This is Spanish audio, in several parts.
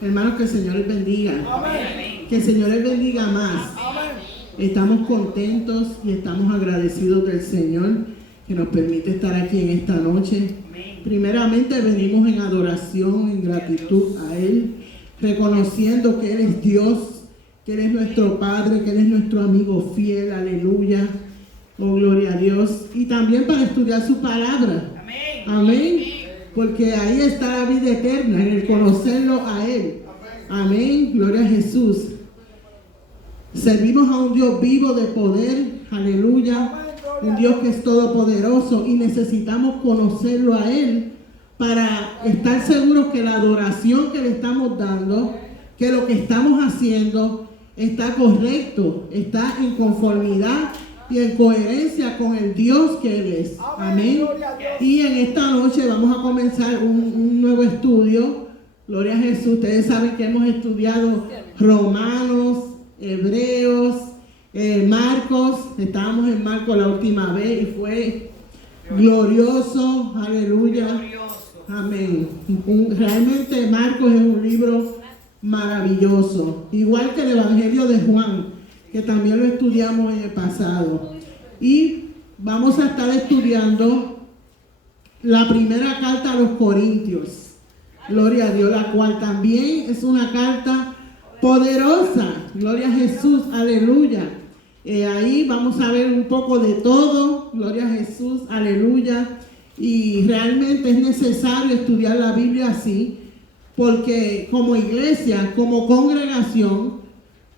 Hermanos, que el Señor les bendiga. Amén. Que el Señor les bendiga más. Amén. Estamos contentos y estamos agradecidos del Señor que nos permite estar aquí en esta noche. Primeramente venimos en adoración, en gratitud a Él, reconociendo que Él es Dios, que Él es nuestro Padre, que Él es nuestro amigo fiel, aleluya. Oh, gloria a Dios. Y también para estudiar su palabra. Amén. Amén. Porque ahí está la vida eterna, en el conocerlo a Él. Amén. Gloria a Jesús. Servimos a un Dios vivo de poder. Aleluya. Un Dios que es todopoderoso y necesitamos conocerlo a Él para estar seguros que la adoración que le estamos dando, que lo que estamos haciendo está correcto, está en conformidad y en coherencia con el Dios que Él es. Amén. Y en esta noche vamos a comenzar un nuevo estudio. Gloria a Jesús. Ustedes saben que hemos estudiado Romanos, Hebreos, Marcos. Estábamos en Marcos la última vez y fue glorioso. Aleluya. Amén. Realmente Marcos es un libro maravilloso. Igual que el Evangelio de Juan, que también lo estudiamos en el pasado. Y vamos a estar estudiando la primera carta a los Corintios. Gloria a Dios, la cual también es una carta poderosa. Gloria a Jesús, aleluya. Ahí vamos a ver un poco de todo. Gloria a Jesús, aleluya. Y realmente es necesario estudiar la Biblia así, porque como iglesia, como congregación,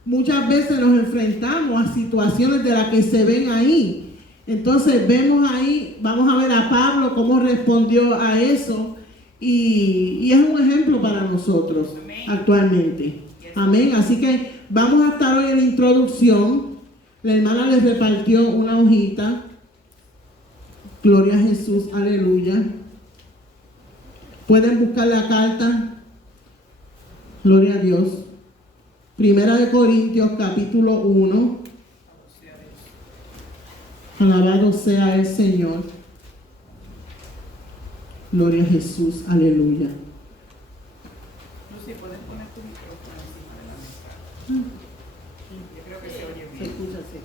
muchas veces nos enfrentamos a situaciones de las que se ven ahí. Entonces vemos ahí, vamos a ver a Pablo cómo respondió a eso y es un ejemplo para nosotros actualmente. Amén. Así que vamos a estar hoy en la introducción. La hermana les repartió una hojita. Gloria a Jesús, aleluya. Pueden buscar la carta. Gloria a Dios. Primera de Corintios, capítulo 1. Alabado sea el Señor. Gloria a Jesús, aleluya. Lucy, ¿puedes poner tu micrófono encima de la mesa? Yo creo que se oye bien. Se escucha así.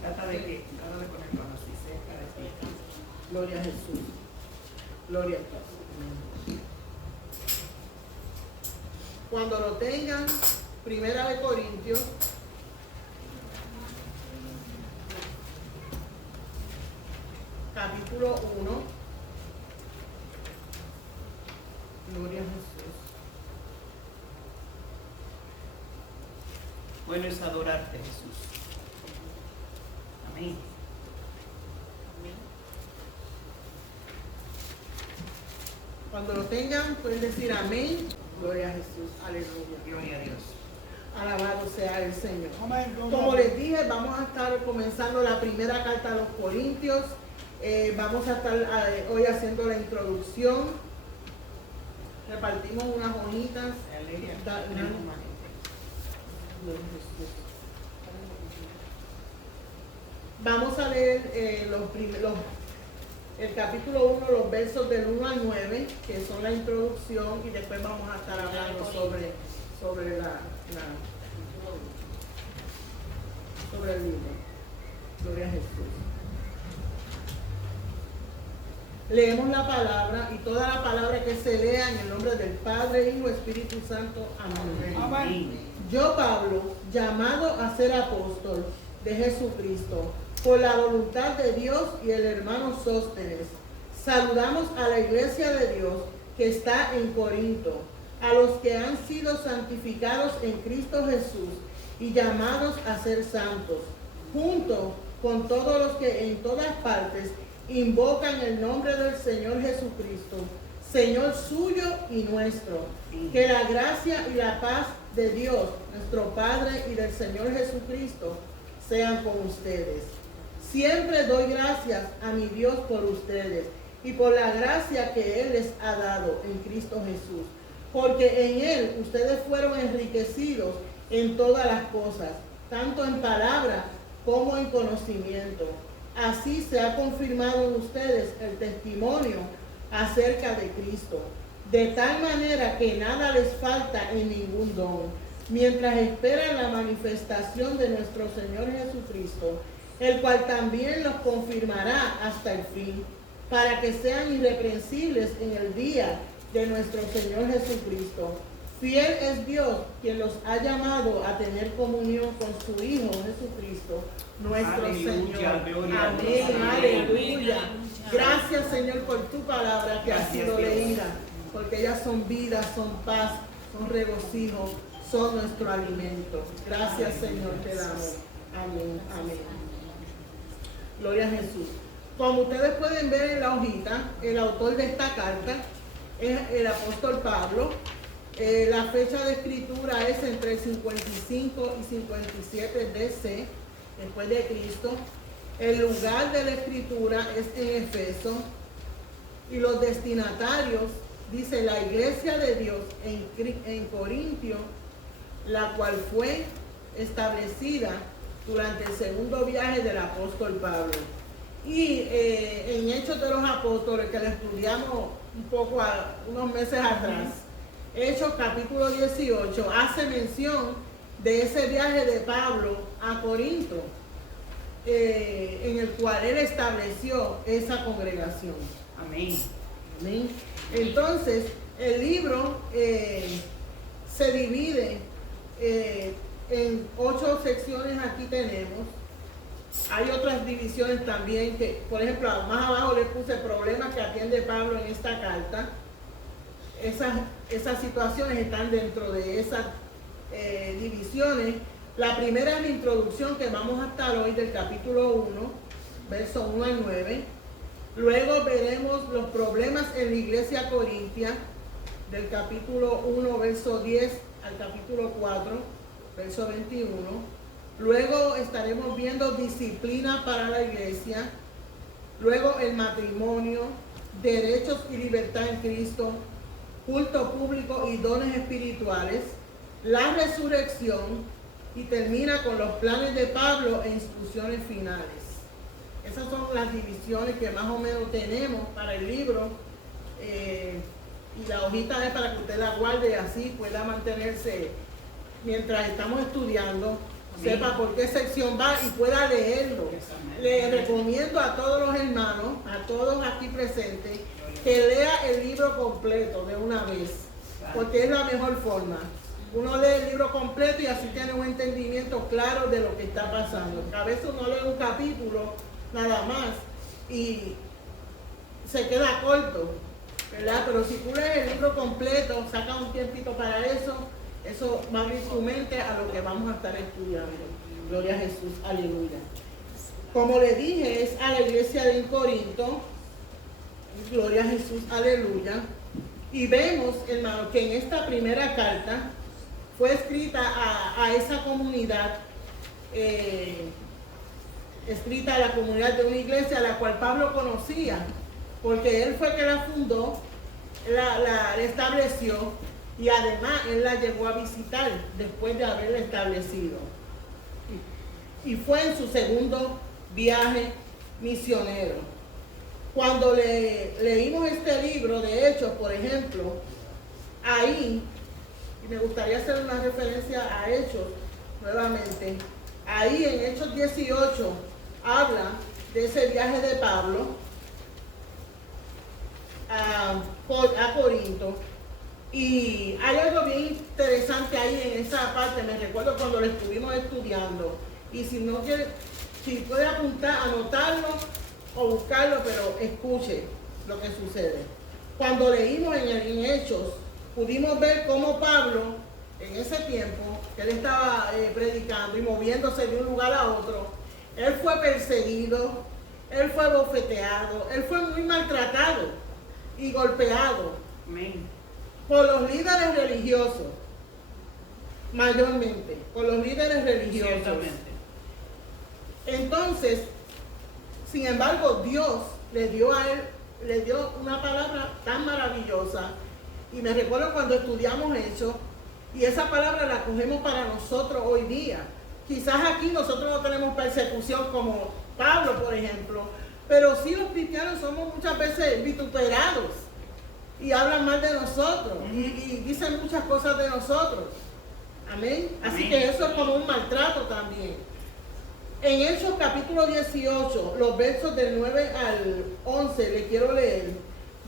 Trata de ponerlo así cerca de ti. Gloria a Jesús. Gloria a Dios. Cuando lo tengan, Primera de Corintios, capítulo 1. Gloria a Jesús. Bueno es adorarte, Jesús. Amén. Cuando lo tengan, pueden decir amén. Gloria a Jesús. Aleluya. Gloria a Dios. Alabado sea el Señor. Amén. Como les dije, vamos a estar comenzando la primera carta a los Corintios. Vamos a estar hoy haciendo la introducción. Repartimos unas hojitas. Vamos a leer el capítulo 1, los versos del 1 al 9, que son la introducción, y después vamos a estar hablando sobre el libro. Gloria a Jesús. Leemos la palabra y toda la palabra que se lea en el nombre del Padre, Hijo, Espíritu Santo. Amén. Amén. Yo, Pablo, llamado a ser apóstol de Jesucristo, por la voluntad de Dios y el hermano Sóstenes, saludamos a la iglesia de Dios que está en Corinto, a los que han sido santificados en Cristo Jesús y llamados a ser santos, junto con todos los que en todas partes invocan el nombre del Señor Jesucristo, Señor suyo y nuestro. Que la gracia y la paz de Dios, nuestro Padre, y del Señor Jesucristo sean con ustedes. Siempre doy gracias a mi Dios por ustedes y por la gracia que Él les ha dado en Cristo Jesús, porque en Él ustedes fueron enriquecidos en todas las cosas, tanto en palabra como en conocimiento. Así se ha confirmado en ustedes el testimonio acerca de Cristo. de tal manera que nada les falta en ningún don, mientras esperan la manifestación de nuestro Señor Jesucristo, el cual también los confirmará hasta el fin, para que sean irreprensibles en el día de nuestro Señor Jesucristo. Fiel es Dios, quien los ha llamado a tener comunión con su Hijo Jesucristo, nuestro Señor. Amén, aleluya. Gracias, Señor, por tu palabra que ha sido leída, porque ellas son vida, son paz, son regocijo, son nuestro alimento. Gracias, Señor, te damos. Amén, amén. Gloria a Jesús. Como ustedes pueden ver en la hojita, el autor de esta carta es el apóstol Pablo. La fecha de escritura es entre el 55 y 57 DC, después de Cristo. El lugar de la escritura es en Efeso. Y los destinatarios, dice la iglesia de Dios en Corintio, la cual fue establecida durante el segundo viaje del apóstol Pablo. Y en Hechos de los Apóstoles, que lo estudiamos un poco unos meses atrás, Hechos capítulo 18, hace mención de ese viaje de Pablo a Corinto, en el cual él estableció esa congregación. Amén. Amén. Entonces, el libro se divide en 8 secciones. Aquí tenemos. Hay otras divisiones también que, por ejemplo, más abajo les puse problemas que atiende Pablo en esta carta. Esas situaciones están dentro de esas divisiones. La primera es la introducción que vamos a estar hoy del capítulo 1, versos 1 al 9. Luego veremos los problemas en la iglesia corintia, del capítulo 1, verso 10 al capítulo 4, verso 21. Luego estaremos viendo disciplina para la iglesia. Luego el matrimonio, derechos y libertad en Cristo, culto público y dones espirituales, la resurrección, y termina con los planes de Pablo e instrucciones finales. Esas son las divisiones que más o menos tenemos para el libro. Y la hojita es para que usted la guarde y así pueda mantenerse mientras estamos estudiando. Amén. Sepa por qué sección va y pueda leerlo. Le recomiendo a todos los hermanos, a todos aquí presentes, que lea el libro completo de una vez, porque es la mejor forma. Uno lee el libro completo y así tiene un entendimiento claro de lo que está pasando. A veces uno lee un capítulo nada más y se queda corto, ¿verdad? Pero si tú lees el libro completo, saca un tiempito para eso va a abrir tu mente a lo que vamos a estar estudiando. Gloria a Jesús, aleluya. Como le dije, es a la iglesia de Corinto. Gloria a Jesús, aleluya. Y vemos, hermano, que en esta primera carta fue escrita a esa comunidad, escrita a la comunidad de una iglesia a la cual Pablo conocía, porque él fue que la fundó, la estableció, y además él la llegó a visitar después de haberla establecido. Y fue en su segundo viaje misionero. Cuando leímos este libro de Hechos, por ejemplo, ahí, y me gustaría hacer una referencia a Hechos nuevamente, ahí en Hechos 18 habla de ese viaje de Pablo a Corinto. Y hay algo bien interesante ahí en esa parte. Me recuerdo cuando lo estuvimos estudiando. Y si no quiere, si puede apuntar, anotarlo o buscarlo, pero escuche lo que sucede. Cuando leímos en Hechos, pudimos ver cómo Pablo, en ese tiempo, que él estaba predicando y moviéndose de un lugar a otro, él fue perseguido, él fue bofeteado, él fue muy maltratado y golpeado. Amén. Por los líderes religiosos, mayormente, por los líderes religiosos. Ciertamente. Entonces, sin embargo, Dios le dio a él, le dio una palabra tan maravillosa. Y me recuerdo cuando estudiamos Hechos, y esa palabra la cogemos para nosotros hoy día. Quizás aquí nosotros no tenemos persecución como Pablo, por ejemplo, pero sí los cristianos somos muchas veces vituperados y hablan mal de nosotros y dicen muchas cosas de nosotros. Amén. Así que eso es como un maltrato también. En Hechos capítulo 18, los versos del 9 al 11, le quiero leer.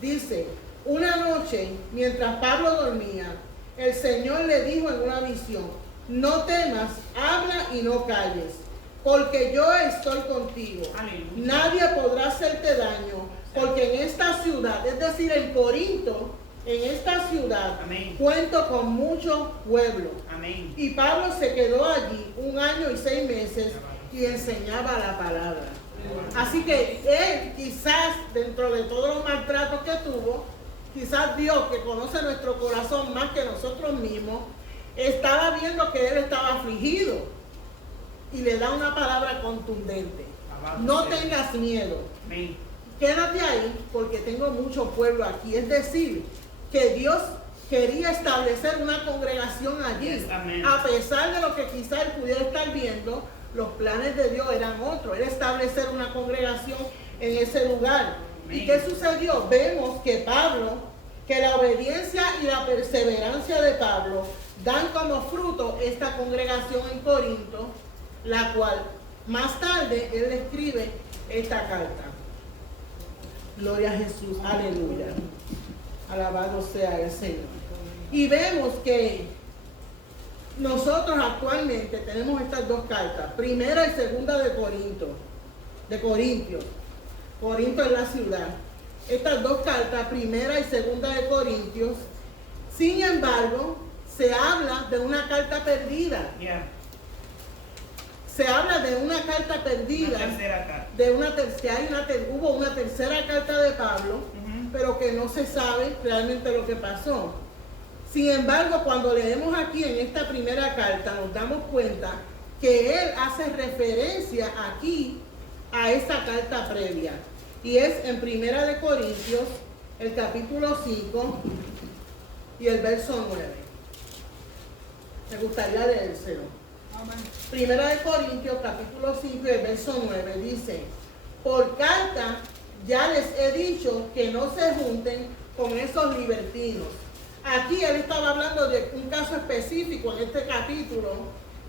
Dice: una noche, mientras Pablo dormía, el Señor le dijo en una visión: no temas, habla y no calles, porque yo estoy contigo. Aleluya. Nadie podrá hacerte daño, porque en esta ciudad, es decir, en Corinto, en esta ciudad, amén, cuento con mucho pueblo. Amén. Y Pablo se quedó allí 1 año y 6 meses y enseñaba la palabra. Así que él, quizás dentro de todos los maltratos que tuvo, quizás Dios, que conoce nuestro corazón más que nosotros mismos, estaba viendo que él estaba afligido y le da una palabra contundente: no tengas miedo, quédate ahí porque tengo mucho pueblo aquí. Es decir, que Dios quería establecer una congregación allí. Yes, a pesar de lo que quizás él pudiera estar viendo, los planes de Dios eran otros. Era establecer una congregación en ese lugar. Amén. ¿Y qué sucedió? Vemos que la obediencia y la perseverancia de Pablo dan como fruto esta congregación en Corinto, la cual más tarde él escribe esta carta. Gloria a Jesús, aleluya. Alabado sea el Señor. Y vemos que nosotros actualmente tenemos estas dos cartas, primera y segunda de Corintios. Corinto es la ciudad. Estas dos cartas, primera y segunda de Corintios. Sin embargo, se habla de una carta perdida. Yeah. Se habla de una carta perdida. Una tercera carta. Hubo una tercera carta de Pablo, pero que no se sabe realmente lo que pasó. Sin embargo, cuando leemos aquí en esta primera carta, nos damos cuenta que él hace referencia aquí a esa carta previa. Y es en Primera de Corintios, el capítulo 5 y el verso 9. Me gustaría leérselo. Primera de Corintios, capítulo 5 y el verso 9 dice: por carta ya les he dicho que no se junten con esos libertinos. Aquí él estaba hablando de un caso específico en este capítulo,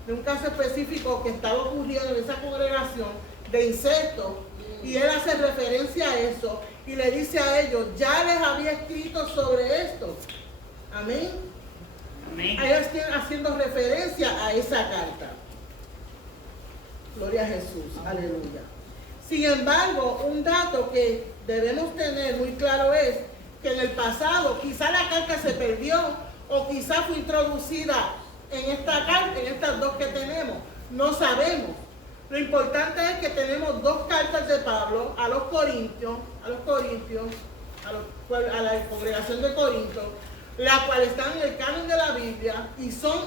de un caso específico que estaba ocurriendo en esa congregación de incesto, y él hace referencia a eso y le dice a ellos: ya les había escrito sobre esto. Amén. Amén. Ellos están haciendo referencia a esa carta. Gloria a Jesús, aleluya. Sin embargo, un dato que debemos tener muy claro es que en el pasado quizá la carta se perdió o quizá fue introducida en esta carta, en estas dos que tenemos. No sabemos. Lo importante es que tenemos dos cartas de Pablo a la congregación de Corinto, las cuales están en el canon de la Biblia y son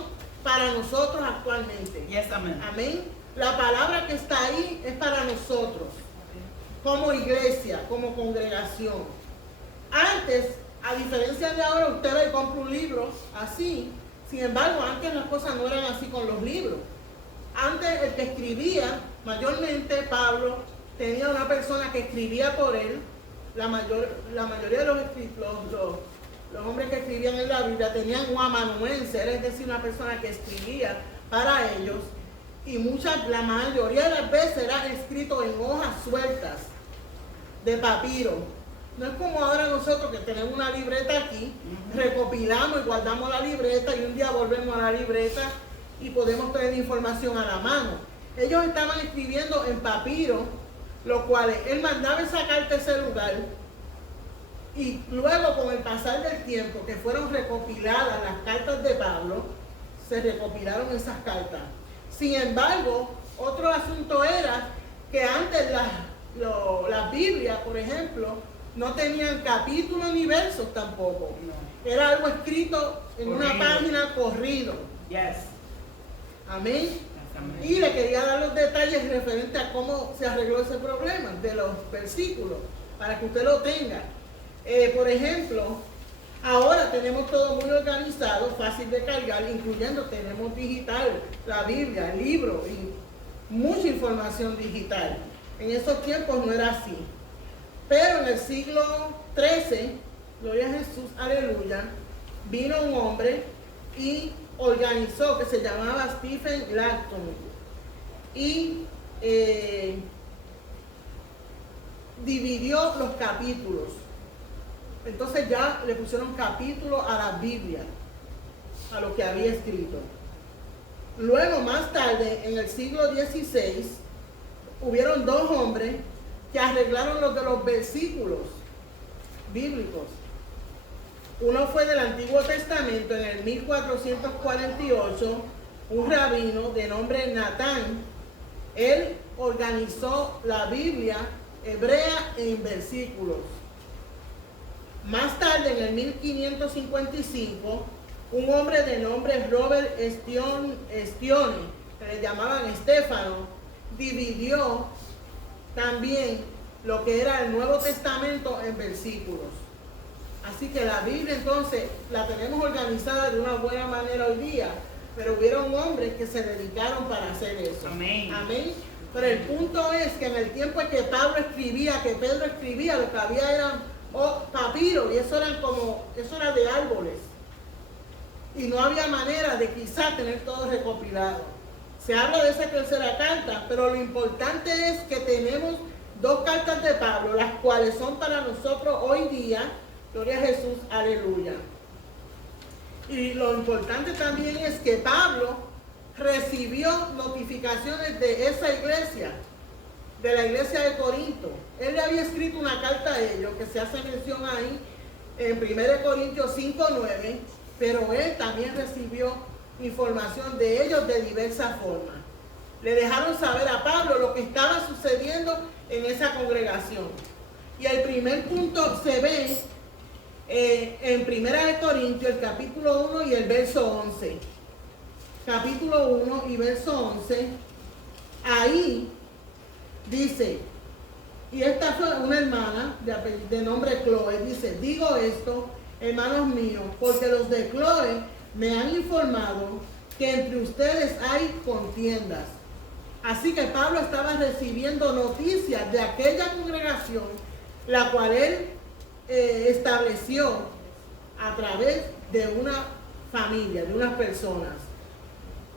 para nosotros actualmente. Yes, amén. Amén. La palabra que está ahí es para nosotros, como iglesia, como congregación. Antes, a diferencia de ahora, usted va y compra un libro así. Sin embargo, antes las cosas no eran así con los libros. Antes el que escribía, mayormente Pablo, tenía una persona que escribía por él. La mayoría de los hombres que escribían en la Biblia tenían un amanuense, es decir, una persona que escribía para ellos. Y la mayoría de las veces era escrito en hojas sueltas de papiro. No es como ahora nosotros que tenemos una libreta aquí, recopilamos y guardamos la libreta y un día volvemos a la libreta y podemos tener información a la mano. Ellos estaban escribiendo en papiro, lo cual él mandaba esa carta a ese lugar y luego con el pasar del tiempo que fueron recopiladas las cartas de Pablo, se recopilaron esas cartas. Sin embargo, otro asunto era que antes las Biblias, por ejemplo, no tenían capítulos ni versos tampoco. Era algo escrito en una página corrido. Yes. Amén. Y le quería dar los detalles referentes a cómo se arregló ese problema de los versículos, para que usted lo tenga. Por ejemplo, ahora tenemos todo muy organizado, fácil de cargar, incluyendo tenemos digital, la Biblia, el libro y mucha información digital. En esos tiempos no era así. Pero en el siglo XIII, gloria a Jesús, aleluya, vino un hombre y organizó, que se llamaba Stephen Langton, y dividió los capítulos. Entonces ya le pusieron capítulo a la Biblia, a lo que había escrito. Luego, más tarde, en el siglo XVI, hubieron dos hombres que arreglaron los de los versículos bíblicos. Uno fue del Antiguo Testamento en el 1448, un rabino de nombre Natán. Él organizó la Biblia hebrea en versículos. Más tarde, en el 1555, un hombre de nombre Robert Stione, que le llamaban Estéfano, dividió también lo que era el Nuevo Testamento en versículos. Así que la Biblia entonces la tenemos organizada de una buena manera hoy día, pero hubieron hombres que se dedicaron para hacer eso. Amén. Amén. Pero el punto es que en el tiempo en que Pablo escribía, que Pedro escribía, lo que había eran papiros, y eso era de árboles. Y no había manera de quizá tener todo recopilado. Se habla de esa tercera carta, pero lo importante es que tenemos dos cartas de Pablo, las cuales son para nosotros hoy día. Gloria a Jesús, aleluya. Y lo importante también es que Pablo recibió notificaciones de esa iglesia, de la iglesia de Corinto. Él le había escrito una carta a ellos, que se hace mención ahí en 1 Corintios 5:9, pero él también recibió información de ellos de diversas formas. Le dejaron saber a Pablo lo que estaba sucediendo en esa congregación. Y el primer punto se ve en 1 Corintios, el capítulo 1 y el verso 11. Capítulo 1 y verso 11. Ahí dice, y esta fue una hermana de nombre Chloe, dice: digo esto, hermanos míos, porque los de Chloe me han informado que entre ustedes hay contiendas. Así que Pablo estaba recibiendo noticias de aquella congregación, la cual él estableció a través de una familia, de unas personas.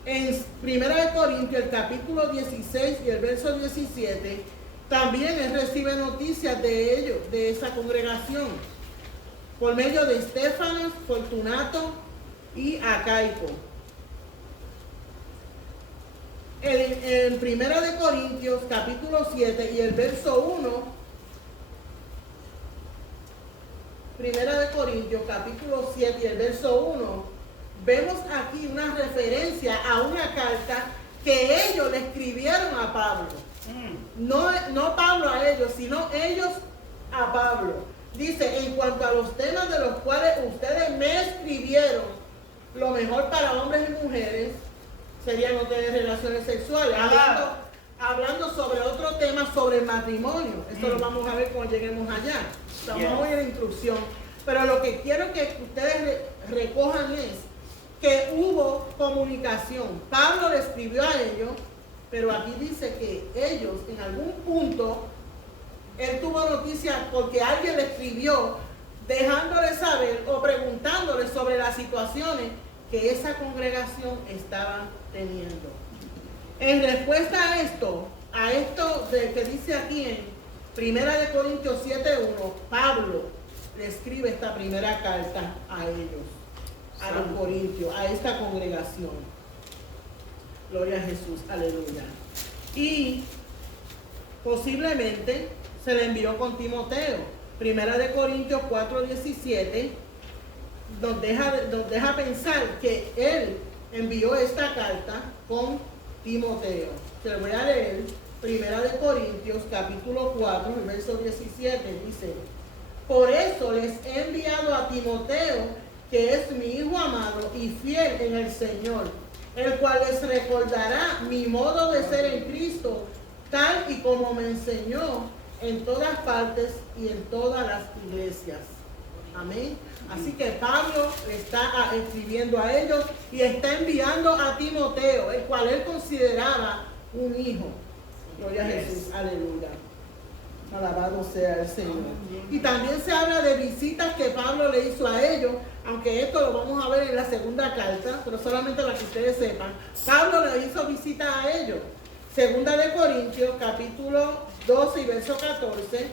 En 1 Corintios, el capítulo 16 y el verso 17, también él recibe noticias de ellos, de esa congregación, por medio de Estéfanas, Fortunato y Acaico. En 1 Corintios, capítulo 7 y el verso 1, 1 Corintios, capítulo 7 y el verso 1, vemos aquí una referencia a una carta que ellos le escribieron a Pablo. No Pablo a ellos, sino ellos a Pablo. Dice: en cuanto a los temas de los cuales ustedes me escribieron, lo mejor para hombres y mujeres sería no tener relaciones sexuales. Hablando sobre otro tema, sobre el matrimonio. Esto lo vamos a ver cuando lleguemos allá. Estamos hoy en la instrucción. Pero lo que quiero que ustedes recojan es que hubo comunicación. Pablo le escribió a ellos, pero aquí dice que ellos en algún punto, él tuvo noticias porque alguien le escribió dejándole saber o preguntándole sobre las situaciones que esa congregación estaba teniendo. En respuesta a esto de que dice aquí en 1 Corintios 7:1, Pablo le escribe esta primera carta a ellos, a los corintios, a esta congregación. Gloria a Jesús, aleluya. Y posiblemente se le envió con Timoteo. 1 Corintios 4:17 nos deja pensar que él envió esta carta con Timoteo. Se lo voy a leer. 1 Corintios capítulo 4, verso 17 dice: por eso les he enviado a Timoteo, que es mi hijo amado y fiel en el Señor, el cual les recordará mi modo de ser en Cristo, tal y como me enseñó en todas partes y en todas las iglesias. Amén. Así que Pablo le está escribiendo a ellos y está enviando a Timoteo, el cual él consideraba un hijo. Gloria a Jesús, aleluya. Alabado sea el Señor. Y también se habla de visitas que Pablo le hizo a ellos, aunque esto lo vamos a ver en la segunda carta, pero solamente para que ustedes sepan. Pablo le hizo visitas a ellos. Segunda de Corintios, capítulo 12 y verso 14,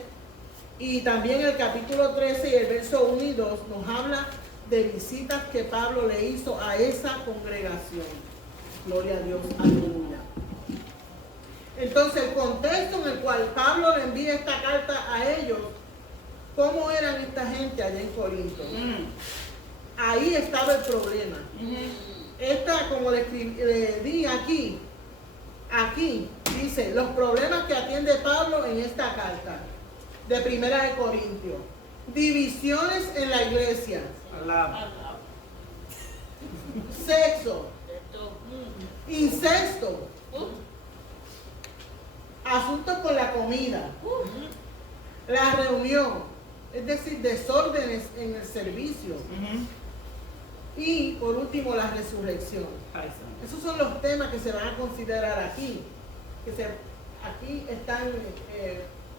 y también el capítulo 13 y el verso 1 y 2 nos habla de visitas que Pablo le hizo a esa congregación. Gloria a Dios, aleluya. Entonces, el contexto en el cual Pablo le envía esta carta a ellos, ¿cómo eran esta gente allá en Corinto? Ahí estaba el problema. Esta, como le di aquí dice los problemas que atiende Pablo en esta carta de Primera de Corintios. Divisiones en la iglesia. Sexo. Incesto. Asuntos con la comida. La reunión. Es decir, desórdenes en el servicio. Y por último, la resurrección. Esos son los temas que se van a considerar aquí. Aquí están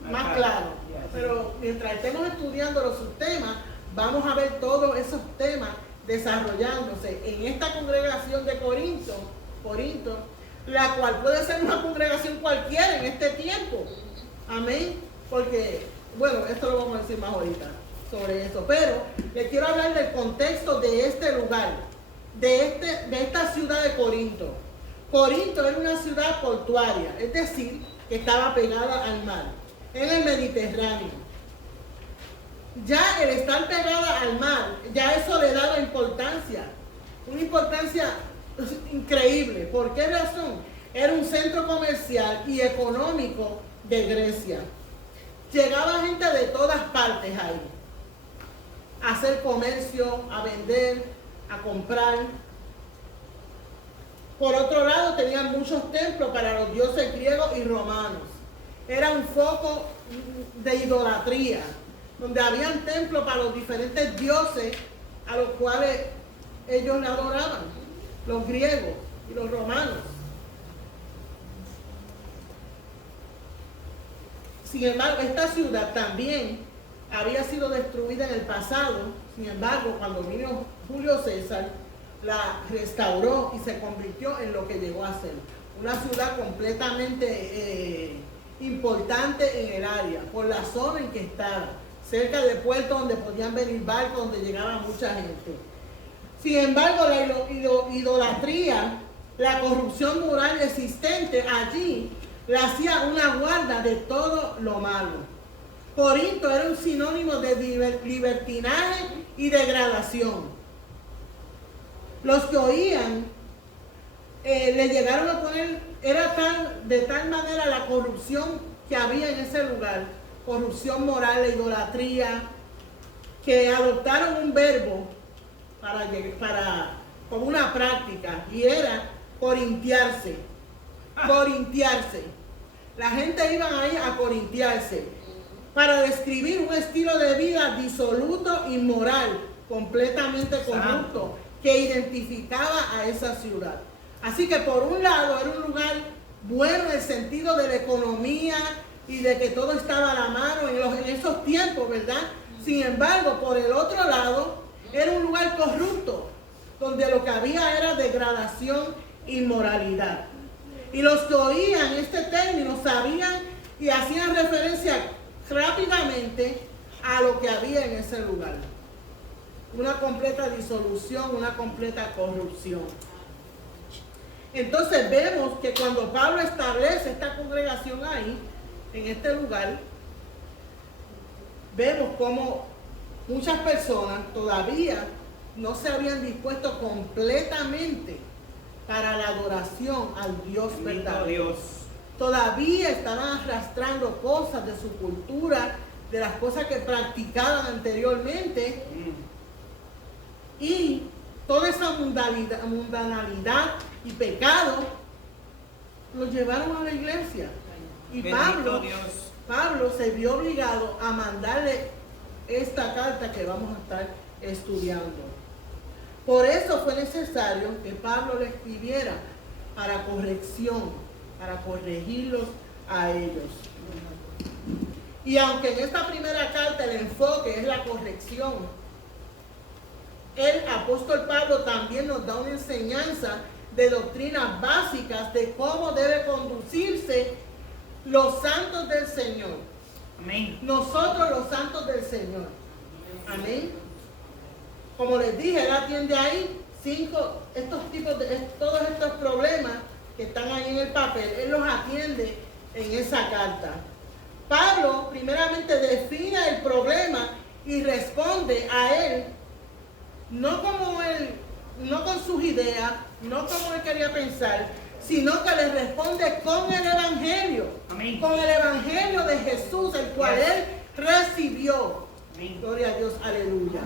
más claros. Pero mientras estemos estudiando los subtemas, vamos a ver todos esos temas desarrollándose en esta congregación de Corinto, la cual puede ser una congregación cualquiera en este tiempo. Amén. Porque, bueno, esto lo vamos a decir más ahorita sobre eso. Pero les quiero hablar del contexto de este lugar, de esta ciudad de Corinto. Corinto era una ciudad portuaria, es decir, que estaba pegada al mar, en el Mediterráneo. Ya el estar pegada al mar, ya eso le daba importancia, una importancia increíble. ¿Por qué razón? Era un centro comercial y económico de Grecia. Llegaba gente de todas partes ahí, a hacer comercio, a vender, a comprar. Por otro lado, tenían muchos templos para los dioses griegos y romanos. Era un foco de idolatría, donde habían templos para los diferentes dioses a los cuales ellos le adoraban, los griegos y los romanos. Sin embargo, esta ciudad también había sido destruida en el pasado. Sin embargo, cuando vino Julio César, la restauró y se convirtió en lo que llegó a ser. Una ciudad completamente importante en el área, por la zona en que estaba, cerca de puertos donde podían venir barcos, donde llegaba mucha gente. Sin embargo, la idolatría, la corrupción moral existente allí, le hacía una guarda de todo lo malo. Corinto era un sinónimo de libertinaje y degradación. Los que oían le llegaron a poner, era de tal manera la corrupción que había en ese lugar, corrupción moral, la idolatría, que adoptaron un verbo como una práctica, y era corintiarse. Corintiarse. La gente iba ahí a corintiarse para describir un estilo de vida disoluto, inmoral, completamente corrupto, que identificaba a esa ciudad. Así que por un lado era un lugar bueno en el sentido de la economía y de que todo estaba a la mano en esos tiempos, ¿verdad? Sin embargo, por el otro lado, era un lugar corrupto, donde lo que había era degradación e inmoralidad. Y los que oían este término sabían y hacían referencia rápidamente a lo que había en ese lugar. Una completa disolución, una completa corrupción. Entonces vemos que cuando Pablo establece esta congregación ahí, en este lugar, vemos como muchas personas todavía no se habían dispuesto completamente para la adoración al Dios verdadero. Todavía estaban arrastrando cosas de su cultura, de las cosas que practicaban anteriormente, y toda esa mundanalidad y pecado los llevaron a la iglesia. Y Pablo se vio obligado a mandarle esta carta que vamos a estar estudiando. Por eso fue necesario que Pablo le escribiera para corrección, para corregirlos a ellos. Y aunque en esta primera carta el enfoque es la corrección, el apóstol Pablo también nos da una enseñanza de doctrinas básicas de cómo debe conducirse los santos del Señor. Amén. Nosotros los santos del Señor. Amén. Como les dije, él atiende ahí todos estos problemas que están ahí en el papel. Él los atiende en esa carta. Pablo primeramente define el problema y responde a él, no con sus ideas, no como él quería pensar, sino que le responde con el Evangelio. Amén. Con el Evangelio de Jesús, el cual él recibió. Amén. Gloria a Dios, aleluya.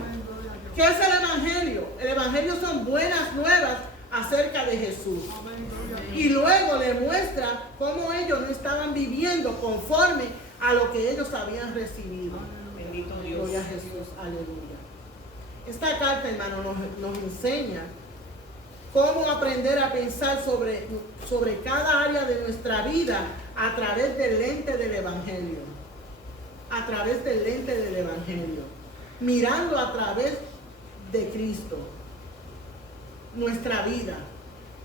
¿Qué es el Evangelio? El Evangelio son buenas nuevas acerca de Jesús. Y luego le muestra cómo ellos no estaban viviendo conforme a lo que ellos habían recibido. Bendito Dios. Gloria a Jesús, aleluya. Esta carta, hermano, nos enseña cómo aprender a pensar sobre cada área de nuestra vida a través del lente del Evangelio. A través del lente del Evangelio. Mirando a través de Cristo. Nuestra vida.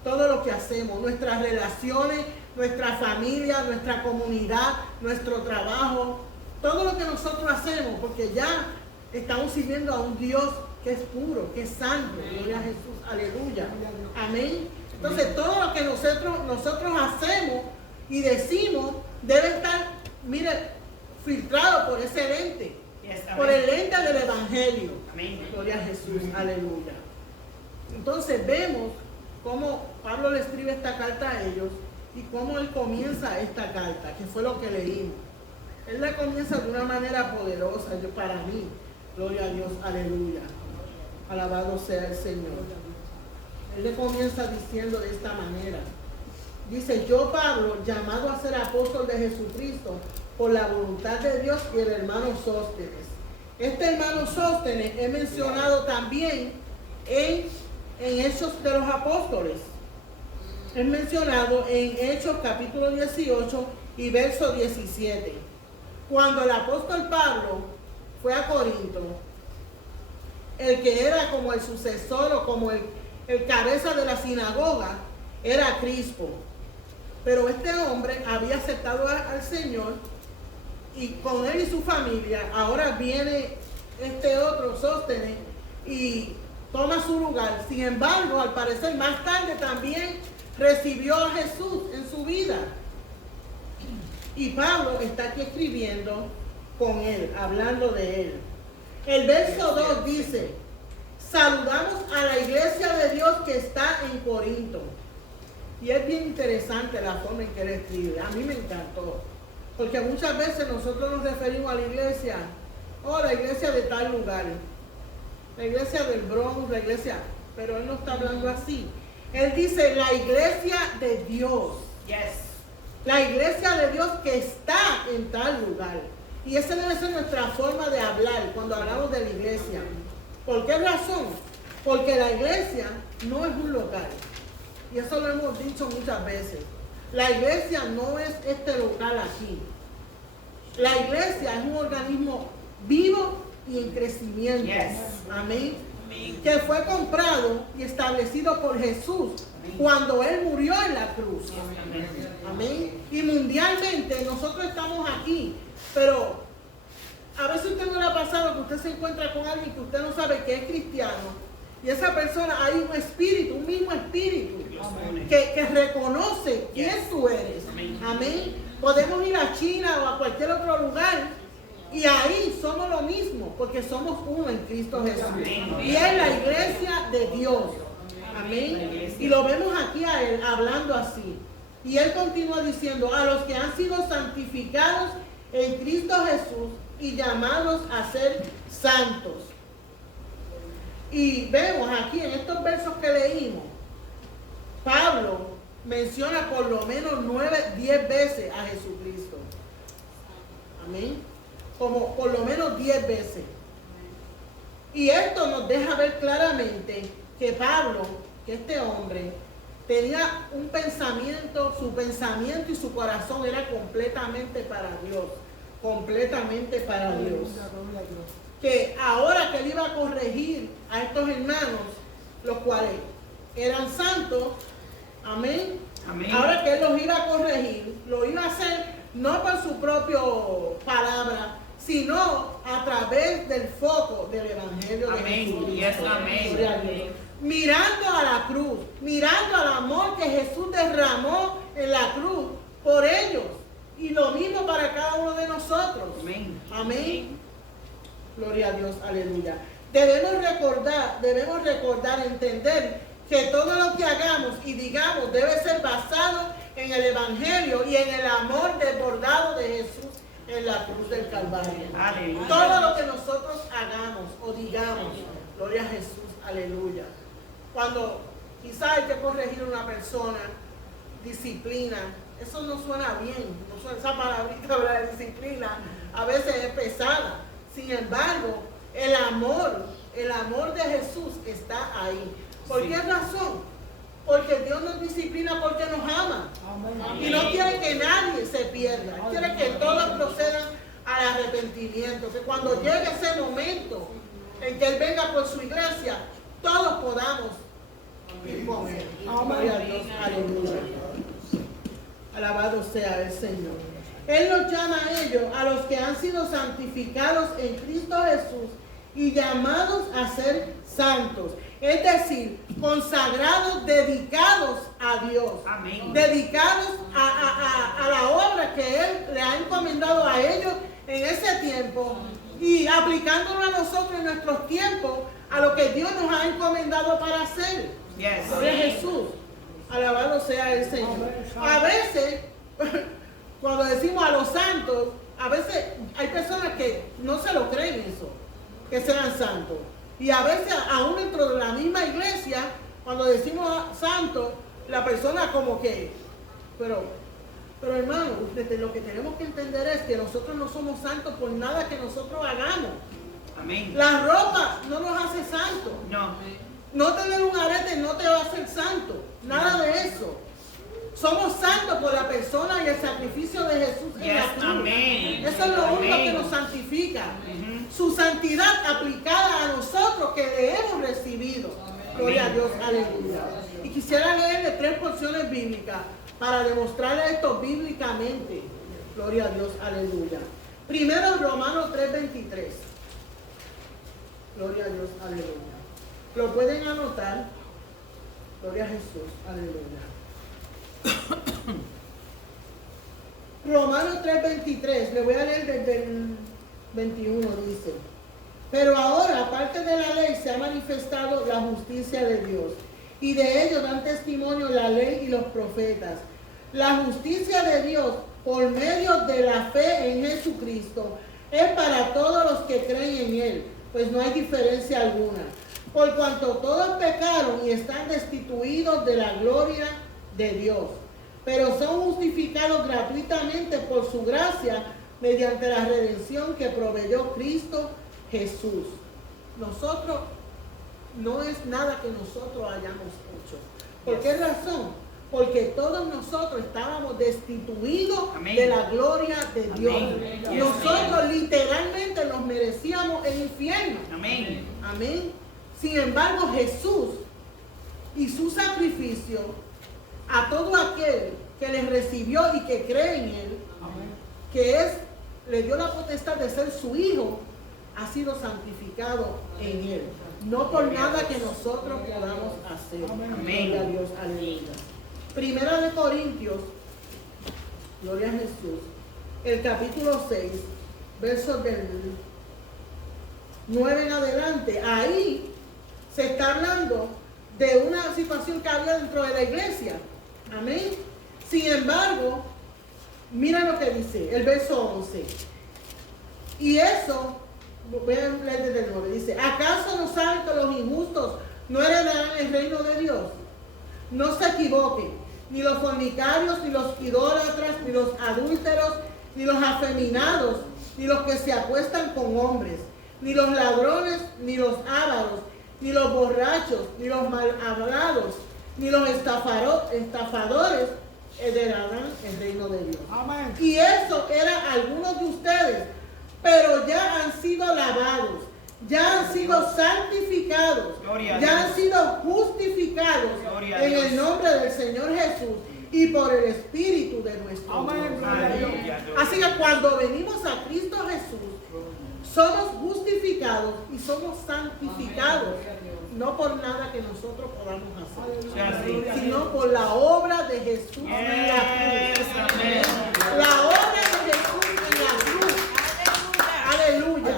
Todo lo que hacemos. Nuestras relaciones, nuestra familia, nuestra comunidad, nuestro trabajo. Todo lo que nosotros hacemos. Porque ya estamos sirviendo a un Dios que es puro, que es santo. Gloria a Jesús. Aleluya. Amén. Entonces todo lo que nosotros hacemos y decimos debe estar, mire, filtrado por ese lente. Yes, Por amén. el lente del Evangelio. Amén. Gloria a Jesús. Aleluya. Entonces vemos cómo Pablo le escribe esta carta a ellos y cómo él comienza esta carta, que fue lo que leímos. Él la comienza de una manera poderosa, para mí. Gloria a Dios. Aleluya. Alabado sea el Señor. Él le comienza diciendo de esta manera. Dice, yo Pablo, llamado a ser apóstol de Jesucristo por la voluntad de Dios, y el hermano Sóstenes. Este hermano Sóstenes es mencionado también en Hechos de los Apóstoles. Es mencionado en Hechos capítulo 18 y verso 17. Cuando el apóstol Pablo fue a Corinto, el que era como el sucesor o como el cabeza de la sinagoga era Crispo. Pero este hombre había aceptado al Señor y con él y su familia ahora viene este otro Sóstenes y toma su lugar. Sin embargo, al parecer más tarde también recibió a Jesús en su vida. Y Pablo está aquí escribiendo con él, hablando de él. El verso 2 dice, saludamos a la iglesia de Dios que está en Corinto. Y es bien interesante la forma en que él escribe. A mí me encantó. Porque muchas veces nosotros nos referimos a la iglesia, la iglesia de tal lugar, la iglesia del Bronx, la iglesia, pero él no está hablando así. Él dice la iglesia de Dios. Yes. La iglesia de Dios que está en tal lugar. Y esa debe ser nuestra forma de hablar cuando hablamos de la iglesia. ¿Por qué razón? Porque la iglesia no es un local. Y eso lo hemos dicho muchas veces. La iglesia no es este local aquí. La iglesia es un organismo vivo y en crecimiento. Yes. Amén. Que fue comprado y establecido por Jesús cuando Él murió en la cruz. Amén. Y mundialmente nosotros estamos aquí, pero a veces a usted no le ha pasado que usted se encuentra con alguien que usted no sabe que es cristiano y esa persona hay un espíritu, un mismo espíritu que reconoce quién tú eres. Amén. Podemos ir a China o a cualquier otro lugar y ahí somos lo mismo porque somos uno en Cristo Jesús. Y es la iglesia de Dios. Amén. Y lo vemos aquí a él hablando así. Y él continúa diciendo, a los que han sido santificados en Cristo Jesús y llamados a ser santos. Y vemos aquí en estos versos que leímos, Pablo menciona por lo menos 10 veces a Jesucristo. Amén. Como por lo menos 10 veces. Y esto nos deja ver claramente que Pablo, que este hombre, tenía un pensamiento, su pensamiento y su corazón era completamente para Dios. completamente para Dios. Que ahora que él iba a corregir a estos hermanos, los cuales eran santos, amén. Amén. Ahora que él los iba a corregir, lo iba a hacer no por su propia palabra, sino a través del foco del Evangelio de Amén. Jesucristo. Yes, amén. Gloria a Dios. Mirando a la cruz, mirando al amor que Jesús derramó en la cruz por ellos. Y lo mismo para cada uno de nosotros. Amén. Amén. Gloria a Dios, aleluya. Debemos recordar, entender que todo lo que hagamos y digamos debe ser basado en el Evangelio y en el amor desbordado de Jesús en la cruz del Calvario. Aleluya. Todo lo que nosotros hagamos o digamos, gloria a Jesús, aleluya. Cuando quizás hay que corregir a una persona, disciplina, eso no suena bien, no suena, esa palabrita de la disciplina a veces es pesada. Sin embargo, el amor de Jesús está ahí. ¿Por qué razón? Porque Dios nos disciplina porque nos ama. Y no quiere que nadie se pierda. Quiere que todos procedan al arrepentimiento. Que cuando llegue ese momento en que Él venga por su iglesia, todos podamos ir con Él. Gloria a Dios. Aleluya. Alabado sea el Señor. Él los llama a ellos, a los que han sido santificados en Cristo Jesús y llamados a ser santos. Es decir, consagrados, dedicados a Dios. Amén. Dedicados a la obra que Él le ha encomendado a ellos en ese tiempo y aplicándolo a nosotros en nuestros tiempos a lo que Dios nos ha encomendado para hacer. Yes. Gloria a Jesús. Alabado sea el Señor. A veces, cuando decimos a los santos, a veces hay personas que no se lo creen eso, que sean santos. Y a veces, aún dentro de la misma iglesia, cuando decimos santo, la persona como que, pero hermano, lo que tenemos que entender es que nosotros no somos santos por nada que nosotros hagamos. Amén. La ropa no nos hace santos. No. No tener un arete no te va a hacer santo. Nada de eso. Somos santos por la persona y el sacrificio de Jesús en la cruz. Amén. Eso es lo único Amén. que nos santifica. Su santidad aplicada a nosotros que le hemos recibido. Gloria a Dios, aleluya. Y quisiera leerle 3 porciones bíblicas para demostrarle esto bíblicamente. Gloria a Dios, aleluya. Primero, Romanos 3:23. Gloria a Dios, aleluya. Lo pueden anotar. Gloria a Jesús, aleluya. Romanos 3:23, le voy a leer desde el 21, dice: pero ahora, aparte de la ley, se ha manifestado la justicia de Dios, y de ello dan testimonio la ley y los profetas. La justicia de Dios, por medio de la fe en Jesucristo, es para todos los que creen en Él, pues no hay diferencia alguna. Por cuanto todos pecaron y están destituidos de la gloria de Dios, pero son justificados gratuitamente por su gracia mediante la redención que proveyó Cristo Jesús. Nosotros, no es nada que nosotros hayamos hecho. ¿Por qué razón? Porque todos nosotros estábamos destituidos de la gloria de Dios. Amén. Nosotros literalmente nos merecíamos el infierno. Amén. Amén. Sin embargo, Jesús y su sacrificio a todo aquel que le recibió y que cree en Él, que le dio la potestad de ser su hijo, ha sido santificado en Él. No por nada que nosotros podamos hacer. Gloria a Dios, aleluya. Primera de Corintios, gloria a Jesús, el capítulo 6, versos del 9 en adelante. Ahí se está hablando de una situación que había dentro de la iglesia. Amén. Sin embargo, mira lo que dice el verso 11. Y eso, voy a leer desde el 9, dice: ¿acaso no saben que los injustos no heredarán el reino de Dios? No se equivoquen, ni los fornicarios, ni los idólatras, ni los adúlteros, ni los afeminados, ni los que se acuestan con hombres, ni los ladrones, ni los ávaros, ni los borrachos, ni los mal hablados, ni los estafadores heredarán el reino de Dios. Amén. Y eso era algunos de ustedes, pero ya han sido lavados, ya han sido santificados, Gloria a ya Dios. han sido justificados Gloria a en Dios. el nombre del Señor Jesús y por el Espíritu de nuestro Amén. Dios. Gloria a Dios. Así que cuando venimos a Cristo Jesús, somos justificados y somos santificados, no por nada que nosotros podamos hacer, Sea así. sino por la obra de Jesús en la cruz. Yes, amén. La obra de Jesús en la cruz, aleluya,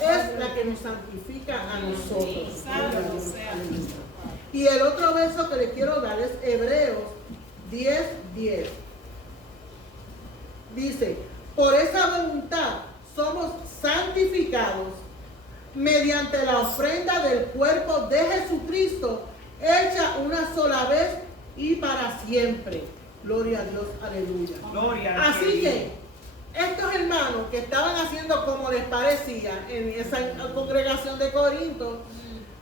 es la que nos santifica a nosotros. Aleluya. Y el otro verso que les quiero dar es Hebreos 10:10. Dice, por esa voluntad somos santificados mediante la ofrenda del cuerpo de Jesucristo, hecha una sola vez y para siempre. Gloria a Dios, aleluya. Gloria a Así Dios. que estos hermanos que estaban haciendo como les parecía en esa congregación de Corinto,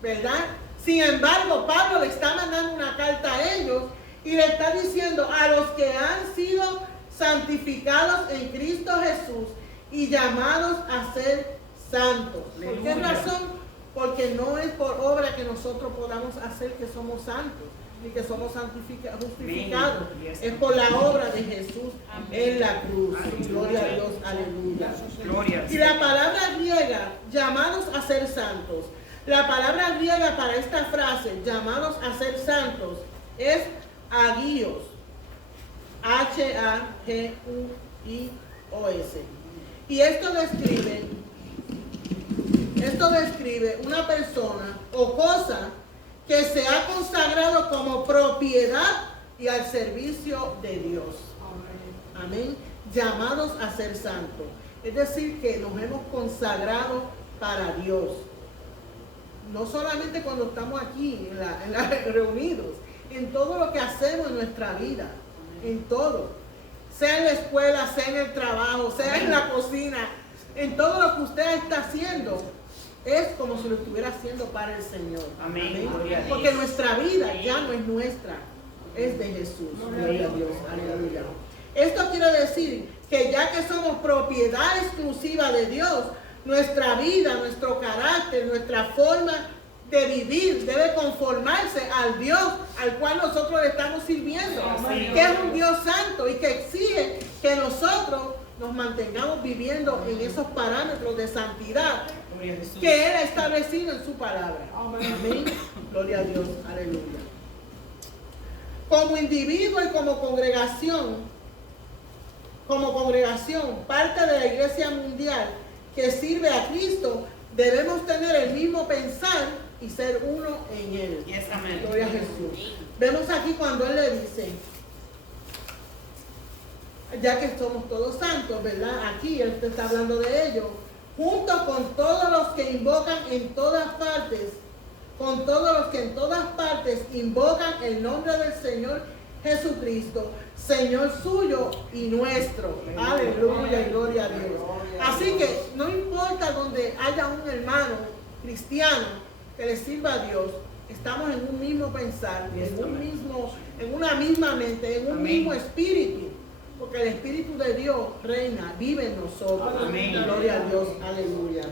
¿verdad? Sin embargo, Pablo le está mandando una carta a ellos y le está diciendo a los que han sido santificados en Cristo Jesús y llamados a ser santos. ¿Por qué Aleluya. razón? Porque no es por obra que nosotros podamos hacer que somos santos ni que somos justificados. Yes. Es por la obra de Jesús en la cruz. Gloria a Dios, aleluya. Gloria a Y Dios. la palabra griega, llamados a ser santos, la palabra griega para esta frase, llamados a ser santos, es agios. H-A-G-U-I-O-S. Y esto describe una persona o cosa que se ha consagrado como propiedad y al servicio de Dios. Amén. Llamados a ser santos. Es decir, que nos hemos consagrado para Dios. No solamente cuando estamos aquí reunidos, en todo lo que hacemos en nuestra vida, en todo. Sea en la escuela, sea en el trabajo, sea en la cocina, en todo lo que usted está haciendo, es como si lo estuviera haciendo para el Señor. Amén. Gloria a Dios. Porque nuestra vida ya no es nuestra, es de Jesús. Gloria a Dios. Aleluya. Esto quiere decir que ya que somos propiedad exclusiva de Dios, nuestra vida, nuestro carácter, nuestra forma de vivir debe conformarse al Dios al cual nosotros le estamos sirviendo, Amén. que es un Dios santo y que exige que nosotros nos mantengamos viviendo en esos parámetros de santidad Gloria a Jesús. que Él ha establecido en su palabra. Amén. Gloria a Dios. Aleluya. Como individuo y como congregación, parte de la iglesia mundial que sirve a Cristo, debemos tener el mismo pensar y ser uno en Él. Yes, amén. Gloria a Jesús. Vemos aquí cuando Él le dice, ya que somos todos santos, ¿verdad? Aquí Él te está hablando de ello, junto con todos los que invocan en todas partes, con todos los que en todas partes invocan el nombre del Señor Jesucristo, Señor suyo y nuestro. Aleluya y gloria a Dios. Así que no importa donde haya un hermano cristiano que le sirva a Dios, estamos en un mismo pensar, en una misma mente, en un Amén. mismo espíritu. Porque el Espíritu de Dios reina, vive en nosotros. Amén. Gloria a Dios, aleluya.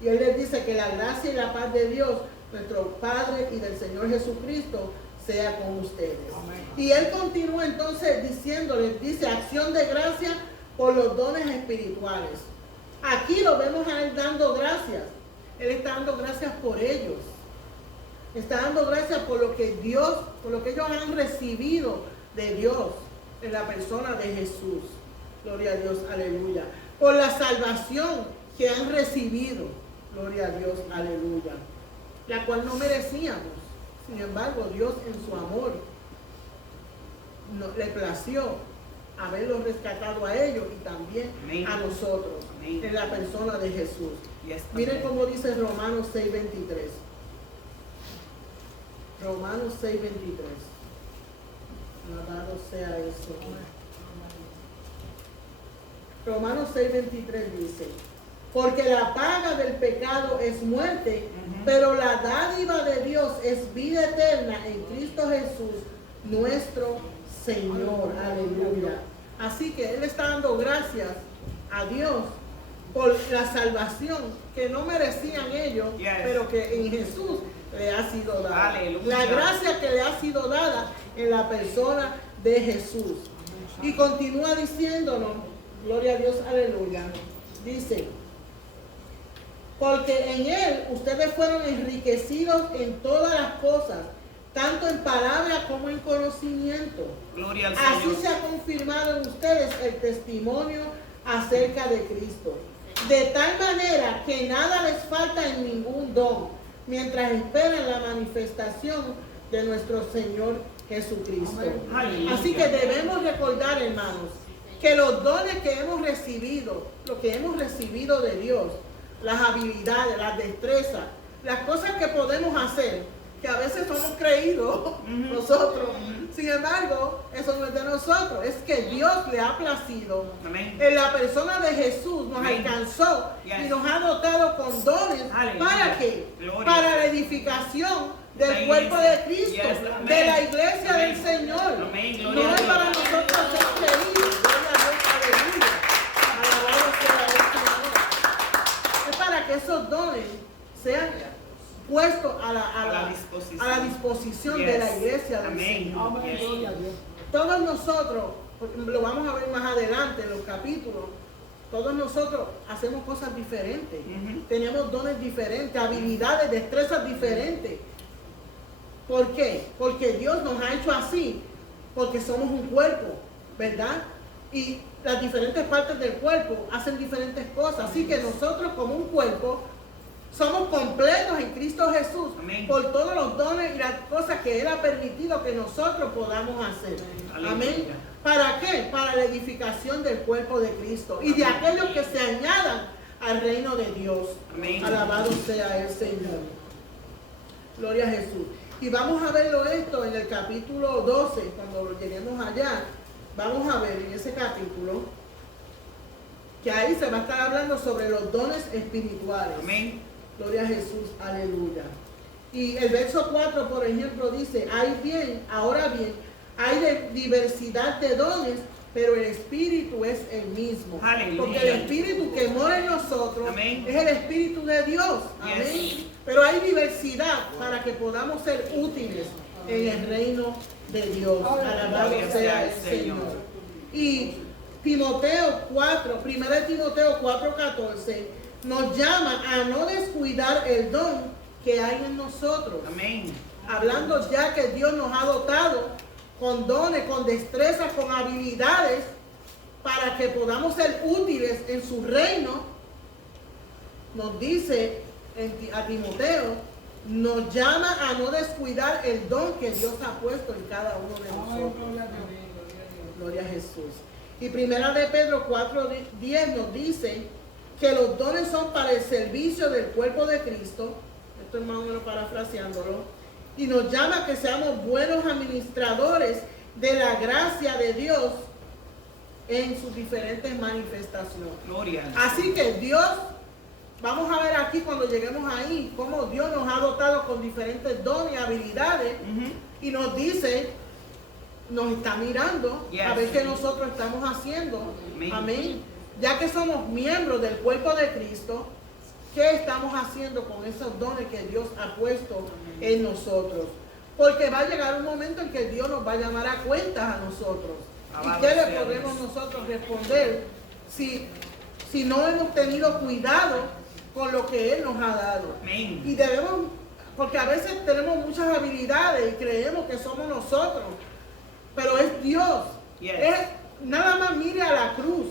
Y Él les dice que la gracia y la paz de Dios, nuestro Padre y del Señor Jesucristo, sea con ustedes. Amén. Y Él continúa entonces diciéndoles, dice, acción de gracia por los dones espirituales. Aquí lo vemos a Él dando gracias. Él está dando gracias por ellos. Está dando gracias por lo que Dios, por lo que ellos han recibido de Dios en la persona de Jesús. Gloria a Dios, aleluya. Por la salvación que han recibido. Gloria a Dios, aleluya. La cual no merecíamos. Sin embargo, Dios en su amor le plació haberlos rescatado a ellos y también Amén. a nosotros. Amén. En la persona de Jesús. Yes, Miren amén. cómo dice Romanos 6:23. Romanos 6:23. Alabado sea eso. Romanos 6:23 dice, porque la paga del pecado es muerte, pero la dádiva de Dios es vida eterna en Cristo Jesús, nuestro Señor. Aleluya. Así que Él está dando gracias a Dios por la salvación que no merecían ellos, pero que en Jesús le ha sido dada. Aleluya. La gracia que le ha sido dada en la persona de Jesús. Y continúa diciéndonos, gloria a Dios, aleluya. Dice, porque en Él ustedes fueron enriquecidos en todas las cosas, tanto en palabra como en conocimiento. Gloria al Así Señor. se ha confirmado en ustedes el testimonio acerca de Cristo. De tal manera que nada les falta en ningún don, mientras esperan la manifestación de nuestro Señor Jesucristo. Aleluya. Así que debemos recordar, hermanos, que los dones que hemos recibido, lo que hemos recibido de Dios, las habilidades, las destrezas, las cosas que podemos hacer, que a veces somos creídos nosotros. Sin embargo, eso no es de nosotros, es que Dios le ha placido. Amén. En la persona de Jesús nos Amén. alcanzó y nos ha dotado con dones. Aleluya. ¿Para qué? Gloria. Para la edificación del La cuerpo iglesia. de Cristo, Yes. Amén. de la iglesia Amén. del Señor. Amén. No Gloria a es Dios. para nosotros ser creídos. Gloria a Dios, aleluya. Alabado sea el Señor. Es para que esos dones sean puestos a la disposición de la iglesia del Amén. Señor. Yes. Gloria a Dios. Todos nosotros, lo vamos a ver más adelante en los capítulos, todos nosotros hacemos cosas diferentes. Tenemos dones diferentes, habilidades, destrezas diferentes. ¿Por qué? Porque Dios nos ha hecho así, porque somos un cuerpo, ¿verdad? Y las diferentes partes del cuerpo hacen diferentes cosas. Así que nosotros como un cuerpo somos completos en Cristo Jesús. Amén. Por todos los dones y las cosas que Él ha permitido que nosotros podamos hacer. Aleluya. Amén. ¿Para qué? Para la edificación del cuerpo de Cristo y de aquellos que se añadan al reino de Dios. Amén. Alabado sea el Señor. Gloria a Jesús. Y vamos a verlo esto en el capítulo 12, cuando lo lleguemos allá. Vamos a ver en ese capítulo que ahí se va a estar hablando sobre los dones espirituales. Amén. Gloria a Jesús, aleluya. Y el verso 4, por ejemplo, dice, ahora bien, hay diversidad de dones, pero el Espíritu es el mismo. Aleluya. Porque el Espíritu que mora en nosotros Amén. es el Espíritu de Dios. Amén. Yes. Pero hay diversidad para que podamos ser útiles en el reino de Dios. Alabado Gloria sea el Señor. Y Timoteo 4, 1 Timoteo 4:14 nos llama a no descuidar el don que hay en nosotros. Amén. Hablando ya que Dios nos ha dotado con dones, con destrezas, con habilidades para que podamos ser útiles en su reino. Nos dice a Timoteo, nos llama a no descuidar el don que Dios ha puesto en cada uno de nosotros. Gloria a Jesús. Y primera de Pedro 4:10 nos dice que los dones son para el servicio del cuerpo de Cristo. Esto es más o menos parafraseándolo. Y nos llama a que seamos buenos administradores de la gracia de Dios en sus diferentes manifestaciones. Gloria. Así que Dios, vamos a ver aquí cuando lleguemos ahí, cómo Dios nos ha dotado con diferentes dones y habilidades. Y nos dice, nos está mirando a ver qué nosotros estamos haciendo. Amén. Ya que somos miembros del cuerpo de Cristo, ¿qué estamos haciendo con esos dones que Dios ha puesto en nosotros? Porque va a llegar un momento en que Dios nos va a llamar a cuentas a nosotros. ¿Y qué le podemos nosotros responder si no hemos tenido cuidado con lo que Él nos ha dado? Amén. Y debemos, porque a veces tenemos muchas habilidades y creemos que somos nosotros, pero es Dios. Yes. Nada más mire a la cruz.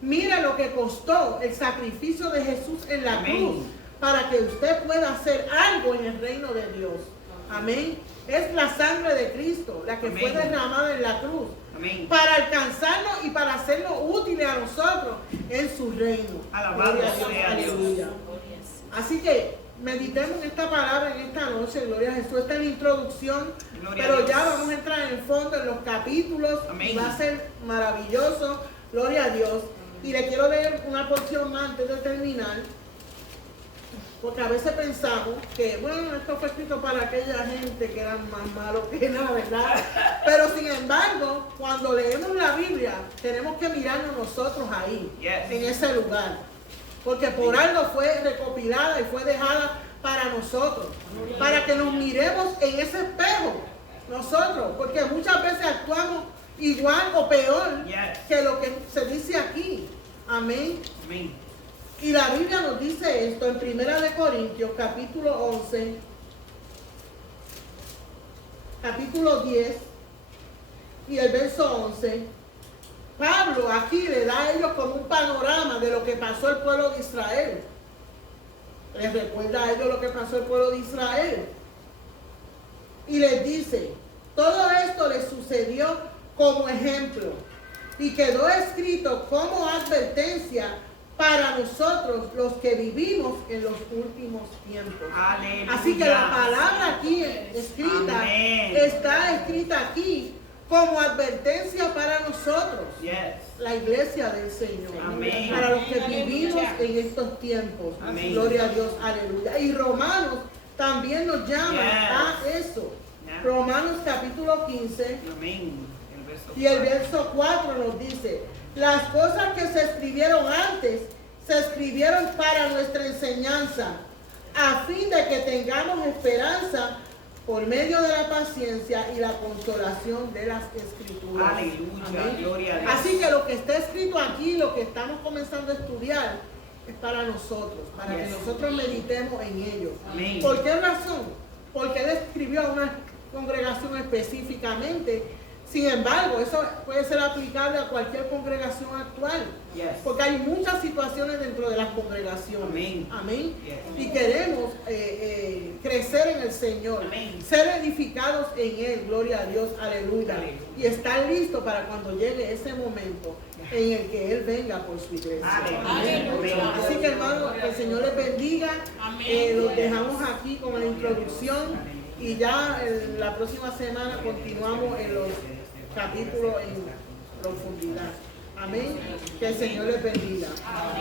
Mira lo que costó el sacrificio de Jesús en la Amén. cruz para que usted pueda hacer algo en el reino de Dios. Amén. Es la sangre de Cristo la que Amén. fue derramada en la cruz Amén. para alcanzarnos y para hacernos útiles a nosotros en su reino. Alabado Gloria a Dios, sea Dios. aleluya. Así que meditemos en esta palabra en esta noche, gloria a Jesús. Esta es la introducción, Gloria a pero Dios. ya vamos a entrar en el fondo en los capítulos. Amén. Y va a ser maravilloso, gloria a Dios. Y le quiero leer una porción más antes de terminar. Porque a veces pensamos que, bueno, esto fue escrito para aquella gente que eran más malos que nada, ¿verdad? Pero sin embargo, cuando leemos la Biblia, tenemos que mirarnos nosotros ahí, en ese lugar. Porque por algo fue recopilada y fue dejada para nosotros. Para que nos miremos en ese espejo, nosotros. Porque muchas veces actuamos igual o peor que lo que se dice aquí. Amén. Y la Biblia nos dice esto en 1 de Corintios, capítulo 11, capítulo 10 y el verso 11. Pablo aquí le da a ellos como un panorama de lo que pasó el pueblo de Israel. Les recuerda a ellos lo que pasó el pueblo de Israel. Y les dice, todo esto les sucedió como ejemplo y quedó escrito como advertencia para nosotros los que vivimos en los últimos tiempos. Aleluya. Así que la palabra aquí escrita, está escrita aquí como advertencia para nosotros, la iglesia del Señor, para los que vivimos en estos tiempos. Gloria a Dios, aleluya. Y Romanos también nos llama a eso. Romanos capítulo 15 y el verso 4 nos dice, las cosas que se escribieron antes se escribieron para nuestra enseñanza, a fin de que tengamos esperanza por medio de la paciencia y la consolación de las Escrituras. Aleluya, gloria a Dios. Así que lo que está escrito aquí, lo que estamos comenzando a estudiar, es para nosotros, para que nosotros meditemos en ello. ¿Por qué razón? Porque él escribió a una congregación específicamente. Sin embargo, eso puede ser aplicable a cualquier congregación actual. Porque hay muchas situaciones dentro de las congregaciones. Amén. Y queremos crecer en el Señor. Ser edificados en Él. Gloria a Dios. Aleluya. Y estar listo para cuando llegue ese momento en el que Él venga por su iglesia. Así que, hermanos, que el Señor les bendiga. Los dejamos aquí con la introducción. Y ya la próxima semana continuamos en los capítulos en profundidad. Amén. Que el Señor les bendiga.